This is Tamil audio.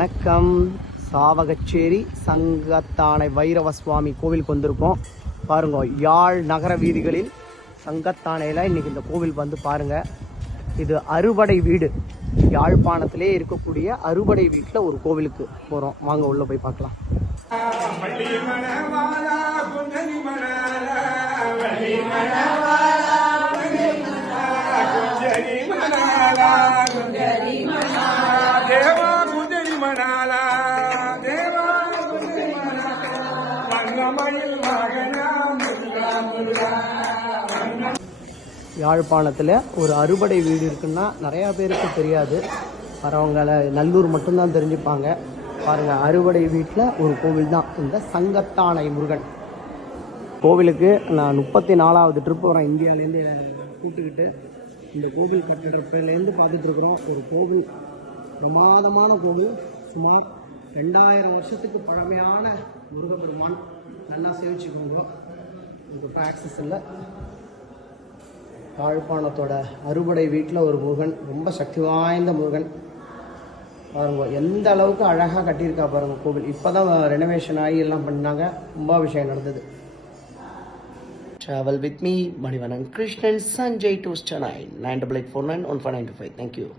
வணக்கம். சாவகச்சேரி சங்கத்தானை வைரவ சுவாமி கோவிலுக்கு வந்திருக்கோம். பாருங்க யாழ் நகர வீதிகளில் சங்கத்தானையில் இன்றைக்கி இந்த கோவில் வந்து பாருங்கள் இது அறுபடை வீடு. யாழ்ப்பாணத்திலே இருக்கக்கூடிய அறுபடை வீட்டில் ஒரு கோவிலுக்கு போகிறோம் வாங்க உள்ளே போய் பார்க்கலாம். దేవా யாழ்ப்பாணத்தில் ஒரு அறுபடை வீடு இருக்குன்னா நிறையா பேருக்கு தெரியாது. வரவங்களை நல்லூர் மட்டும்தான் தெரிஞ்சுப்பாங்க. பாருங்கள் அறுவடை வீட்டில் ஒரு கோவில் தான். இந்த சங்கத்தானை முருகன். கோவிலுக்கு நான் முப்பத்தி நாலாவது ட்ரிப் வரேன் இந்தியாவிலேருந்து கூப்பிட்டுக்கிட்டு இந்த கோவில் கட்டிடப்பிலேருந்து பார்த்துட்ருக்குறோம் ஒரு கோவில் பிரமாதமான கோவில். சுமார் ரெண்டாயிரம் வருஷத்துக்கு பழமையான முருகப்பெருமான் நல்லா சேவிச்சுக்கோங்க. உங்களுக்கு ஆக்சஸ் இல்லை. யாழ்ப்பாணத்தோட அறுபடை வீட்டில் ஒரு முருகன் ரொம்ப சக்தி வாய்ந்த முருகன். பாருங்க எந்த அளவுக்கு அழகாக கட்டியிருக்கா பாருங்க கோவில். இப்போ தான் ரெனோவேஷன் ஆகி எல்லாம் பண்ணாங்க. கும்பாபிஷேகம் நடந்தது. Travel with me Manivannan Krishnan Sanjay two nine nine double eight four nine one five nine two five thank you